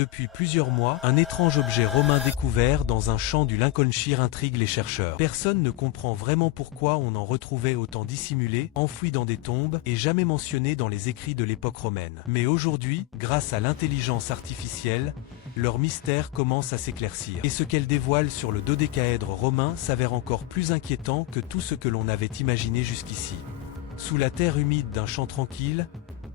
Depuis plusieurs mois, un étrange objet romain découvert dans un champ du Lincolnshire intrigue les chercheurs. Personne ne comprend vraiment pourquoi on en retrouvait autant dissimulé, enfoui dans des tombes, et jamais mentionné dans les écrits de l'époque romaine. Mais aujourd'hui, grâce à l'intelligence artificielle, leur mystère commence à s'éclaircir. Et ce qu'elle dévoile sur le dodécaèdre romain s'avère encore plus inquiétant que tout ce que l'on avait imaginé jusqu'ici. Sous la terre humide d'un champ tranquille,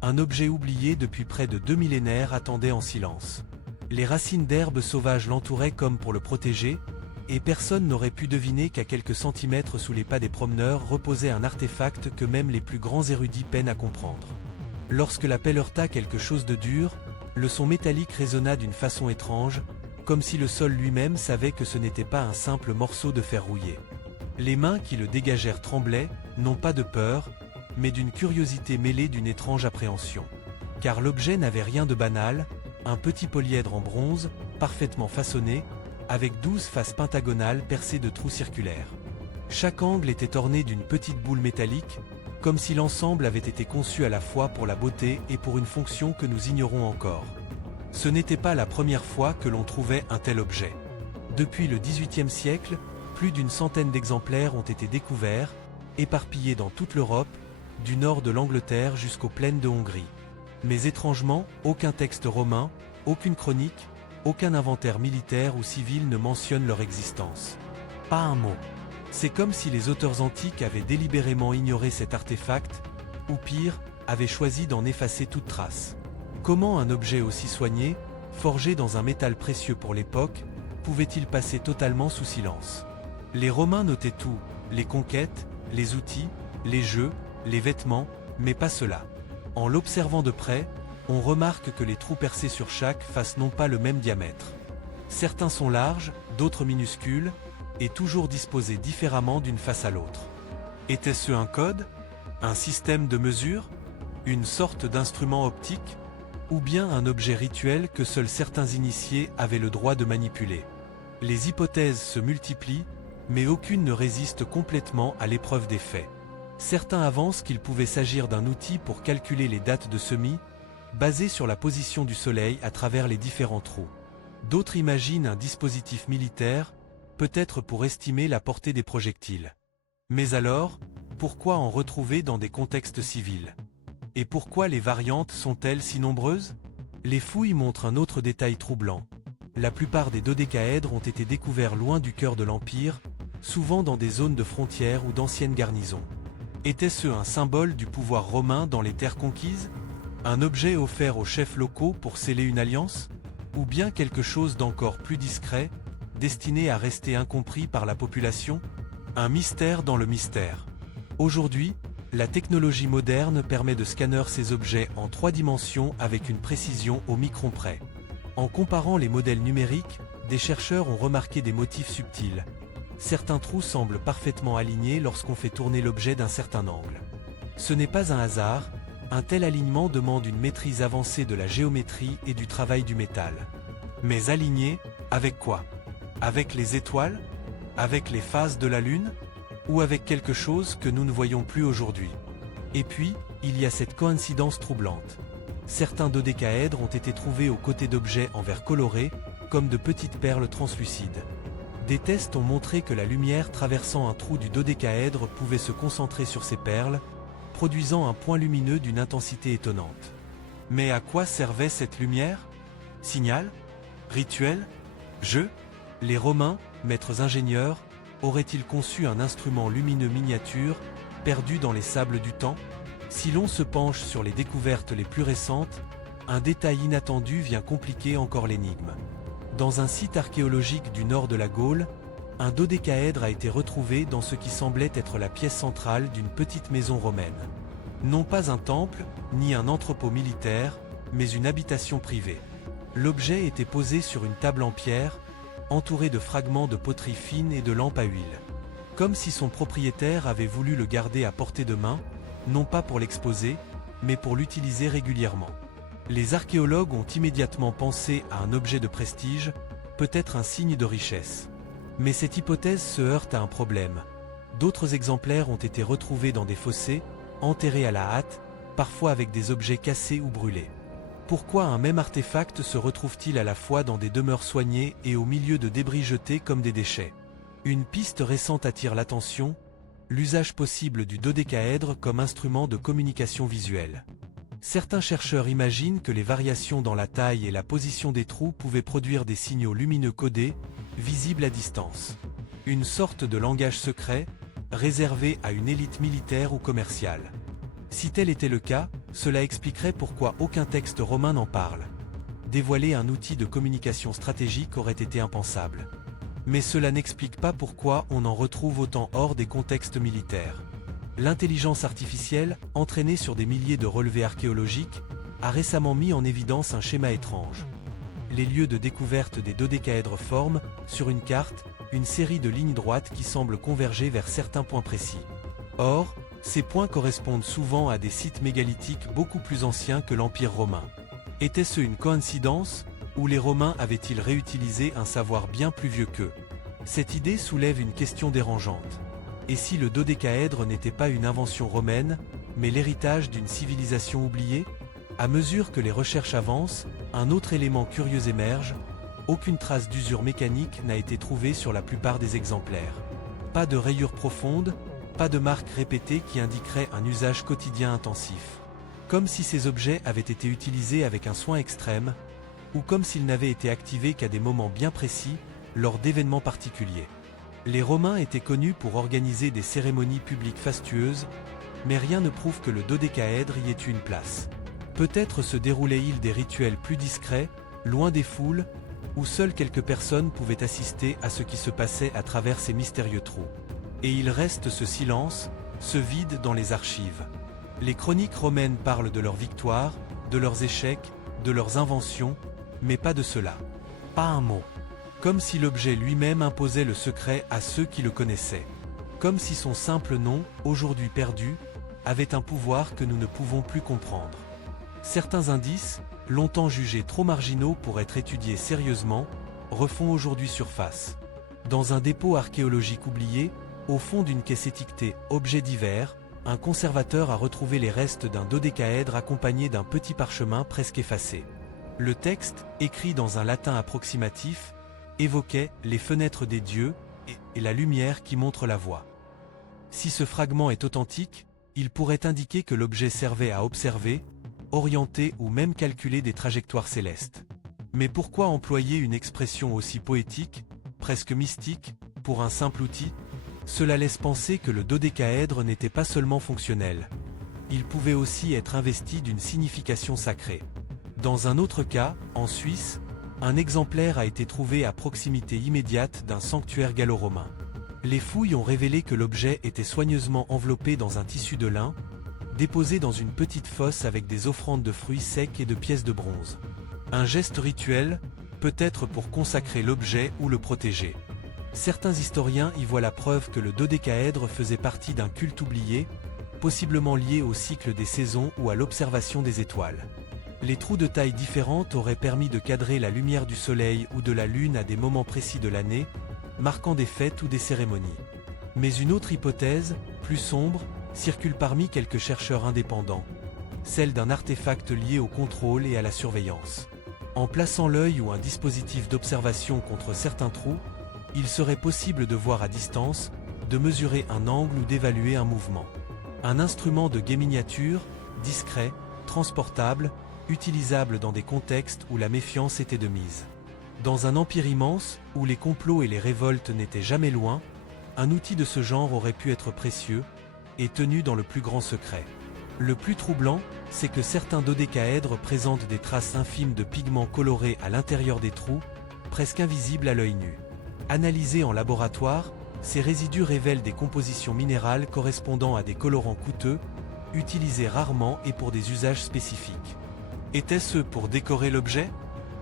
un objet oublié depuis près de 2 millénaires attendait en silence. Les racines d'herbes sauvages l'entouraient comme pour le protéger, et personne n'aurait pu deviner qu'à quelques centimètres sous les pas des promeneurs reposait un artefact que même les plus grands érudits peinent à comprendre. Lorsque la pelle heurta quelque chose de dur, le son métallique résonna d'une façon étrange, comme si le sol lui-même savait que ce n'était pas un simple morceau de fer rouillé. Les mains qui le dégagèrent tremblaient, non pas de peur, mais d'une curiosité mêlée d'une étrange appréhension. Car l'objet n'avait rien de banal, un petit polyèdre en bronze, parfaitement façonné, avec 12 faces pentagonales percées de trous circulaires. Chaque angle était orné d'une petite boule métallique, comme si l'ensemble avait été conçu à la fois pour la beauté et pour une fonction que nous ignorons encore. Ce n'était pas la première fois que l'on trouvait un tel objet. Depuis le XVIIIe siècle, plus d'une centaine d'exemplaires ont été découverts, éparpillés dans toute l'Europe, du nord de l'Angleterre jusqu'aux plaines de Hongrie. Mais étrangement, aucun texte romain, aucune chronique, aucun inventaire militaire ou civil ne mentionne leur existence. Pas un mot. C'est comme si les auteurs antiques avaient délibérément ignoré cet artefact, ou pire, avaient choisi d'en effacer toute trace. Comment un objet aussi soigné, forgé dans un métal précieux pour l'époque, pouvait-il passer totalement sous silence? Les Romains notaient tout, les conquêtes, les outils, les jeux, les vêtements, mais pas cela. En l'observant de près, on remarque que les trous percés sur chaque face n'ont pas le même diamètre. Certains sont larges, d'autres minuscules, et toujours disposés différemment d'une face à l'autre. Était-ce un code? Un système de mesure? Une sorte d'instrument optique? Ou bien un objet rituel que seuls certains initiés avaient le droit de manipuler? Les hypothèses se multiplient, mais aucune ne résiste complètement à l'épreuve des faits. Certains avancent qu'il pouvait s'agir d'un outil pour calculer les dates de semis, basé sur la position du soleil à travers les différents trous. D'autres imaginent un dispositif militaire, peut-être pour estimer la portée des projectiles. Mais alors, pourquoi en retrouver dans des contextes civils? Et pourquoi les variantes sont-elles si nombreuses? Les fouilles montrent un autre détail troublant. La plupart des dodécaèdres ont été découverts loin du cœur de l'Empire, souvent dans des zones de frontières ou d'anciennes garnisons. Était-ce un symbole du pouvoir romain dans les terres conquises? Un objet offert aux chefs locaux pour sceller une alliance? Ou bien quelque chose d'encore plus discret, destiné à rester incompris par la population? Un mystère dans le mystère. Aujourd'hui, la technologie moderne permet de scanner ces objets en 3 dimensions avec une précision au micron près. En comparant les modèles numériques, des chercheurs ont remarqué des motifs subtils. Certains trous semblent parfaitement alignés lorsqu'on fait tourner l'objet d'un certain angle. Ce n'est pas un hasard, un tel alignement demande une maîtrise avancée de la géométrie et du travail du métal. Mais aligné, avec quoi? Avec les étoiles? Avec les phases de la Lune? Ou avec quelque chose que nous ne voyons plus aujourd'hui? Et puis, il y a cette coïncidence troublante. Certains dodécaèdres ont été trouvés aux côtés d'objets en verre coloré, comme de petites perles translucides. Des tests ont montré que la lumière traversant un trou du dodécaèdre pouvait se concentrer sur ces perles, produisant un point lumineux d'une intensité étonnante. Mais à quoi servait cette lumière? Signal? Rituel? Jeu? Les Romains, maîtres ingénieurs, auraient-ils conçu un instrument lumineux miniature, perdu dans les sables du temps? Si l'on se penche sur les découvertes les plus récentes, un détail inattendu vient compliquer encore l'énigme. Dans un site archéologique du nord de la Gaule, un dodécaèdre a été retrouvé dans ce qui semblait être la pièce centrale d'une petite maison romaine. Non pas un temple, ni un entrepôt militaire, mais une habitation privée. L'objet était posé sur une table en pierre, entouré de fragments de poterie fine et de lampes à huile. Comme si son propriétaire avait voulu le garder à portée de main, non pas pour l'exposer, mais pour l'utiliser régulièrement. Les archéologues ont immédiatement pensé à un objet de prestige, peut-être un signe de richesse. Mais cette hypothèse se heurte à un problème. D'autres exemplaires ont été retrouvés dans des fossés, enterrés à la hâte, parfois avec des objets cassés ou brûlés. Pourquoi un même artefact se retrouve-t-il à la fois dans des demeures soignées et au milieu de débris jetés comme des déchets? Une piste récente attire l'attention, l'usage possible du dodécaèdre comme instrument de communication visuelle. Certains chercheurs imaginent que les variations dans la taille et la position des trous pouvaient produire des signaux lumineux codés, visibles à distance. Une sorte de langage secret, réservé à une élite militaire ou commerciale. Si tel était le cas, cela expliquerait pourquoi aucun texte romain n'en parle. Dévoiler un outil de communication stratégique aurait été impensable. Mais cela n'explique pas pourquoi on en retrouve autant hors des contextes militaires. L'intelligence artificielle, entraînée sur des milliers de relevés archéologiques, a récemment mis en évidence un schéma étrange. Les lieux de découverte des dodécaèdres forment, sur une carte, une série de lignes droites qui semblent converger vers certains points précis. Or, ces points correspondent souvent à des sites mégalithiques beaucoup plus anciens que l'Empire romain. Était-ce une coïncidence, ou les Romains avaient-ils réutilisé un savoir bien plus vieux qu'eux? Cette idée soulève une question dérangeante. Et si le dodécaèdre n'était pas une invention romaine, mais l'héritage d'une civilisation oubliée? À mesure que les recherches avancent, un autre élément curieux émerge. Aucune trace d'usure mécanique n'a été trouvée sur la plupart des exemplaires. Pas de rayures profondes, pas de marques répétées qui indiqueraient un usage quotidien intensif. Comme si ces objets avaient été utilisés avec un soin extrême, ou comme s'ils n'avaient été activés qu'à des moments bien précis, lors d'événements particuliers. Les Romains étaient connus pour organiser des cérémonies publiques fastueuses, mais rien ne prouve que le dodécaèdre y ait eu une place. Peut-être se déroulaient-ils des rituels plus discrets, loin des foules, où seules quelques personnes pouvaient assister à ce qui se passait à travers ces mystérieux trous. Et il reste ce silence, ce vide dans les archives. Les chroniques romaines parlent de leurs victoires, de leurs échecs, de leurs inventions, mais pas de cela. Pas un mot. Comme si l'objet lui-même imposait le secret à ceux qui le connaissaient. Comme si son simple nom, aujourd'hui perdu, avait un pouvoir que nous ne pouvons plus comprendre. Certains indices, longtemps jugés trop marginaux pour être étudiés sérieusement, refont aujourd'hui surface. Dans un dépôt archéologique oublié, au fond d'une caisse étiquetée « Objets divers », un conservateur a retrouvé les restes d'un dodécaèdre accompagné d'un petit parchemin presque effacé. Le texte, écrit dans un latin approximatif, évoquait « les fenêtres des dieux » et la lumière qui montre la voie. Si ce fragment est authentique, il pourrait indiquer que l'objet servait à observer, orienter ou même calculer des trajectoires célestes. Mais pourquoi employer une expression aussi poétique, presque mystique, pour un simple outil? Cela laisse penser que le dodécaèdre n'était pas seulement fonctionnel. Il pouvait aussi être investi d'une signification sacrée. Dans un autre cas, en Suisse, un exemplaire a été trouvé à proximité immédiate d'un sanctuaire gallo-romain. Les fouilles ont révélé que l'objet était soigneusement enveloppé dans un tissu de lin, déposé dans une petite fosse avec des offrandes de fruits secs et de pièces de bronze. Un geste rituel, peut-être pour consacrer l'objet ou le protéger. Certains historiens y voient la preuve que le dodécaèdre faisait partie d'un culte oublié, possiblement lié au cycle des saisons ou à l'observation des étoiles. Les trous de taille différentes auraient permis de cadrer la lumière du soleil ou de la lune à des moments précis de l'année, marquant des fêtes ou des cérémonies. Mais une autre hypothèse, plus sombre, circule parmi quelques chercheurs indépendants, celle d'un artefact lié au contrôle et à la surveillance. En plaçant l'œil ou un dispositif d'observation contre certains trous, il serait possible de voir à distance, de mesurer un angle ou d'évaluer un mouvement. Un instrument de guet miniature, discret, transportable, utilisable dans des contextes où la méfiance était de mise. Dans un empire immense, où les complots et les révoltes n'étaient jamais loin, un outil de ce genre aurait pu être précieux, et tenu dans le plus grand secret. Le plus troublant, c'est que certains dodécaèdres présentent des traces infimes de pigments colorés à l'intérieur des trous, presque invisibles à l'œil nu. Analysés en laboratoire, ces résidus révèlent des compositions minérales correspondant à des colorants coûteux, utilisés rarement et pour des usages spécifiques. Était-ce pour décorer l'objet?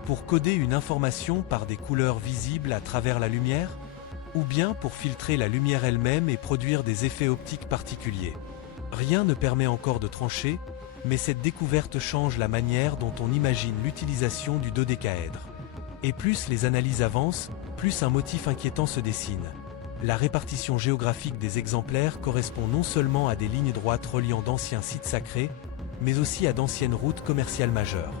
Pour coder une information par des couleurs visibles à travers la lumière? Ou bien pour filtrer la lumière elle-même et produire des effets optiques particuliers? Rien ne permet encore de trancher, mais cette découverte change la manière dont on imagine l'utilisation du dodécaèdre. Et plus les analyses avancent, plus un motif inquiétant se dessine. La répartition géographique des exemplaires correspond non seulement à des lignes droites reliant d'anciens sites sacrés, mais aussi à d'anciennes routes commerciales majeures.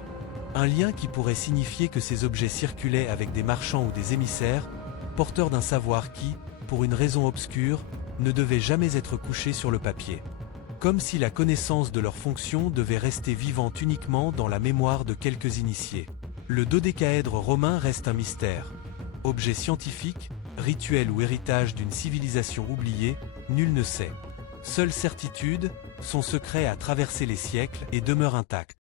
Un lien qui pourrait signifier que ces objets circulaient avec des marchands ou des émissaires, porteurs d'un savoir qui, pour une raison obscure, ne devait jamais être couché sur le papier. Comme si la connaissance de leur fonction devait rester vivante uniquement dans la mémoire de quelques initiés. Le dodécaèdre romain reste un mystère. Objet scientifique, rituel ou héritage d'une civilisation oubliée, nul ne sait. Seule certitude, son secret a traversé les siècles et demeure intact.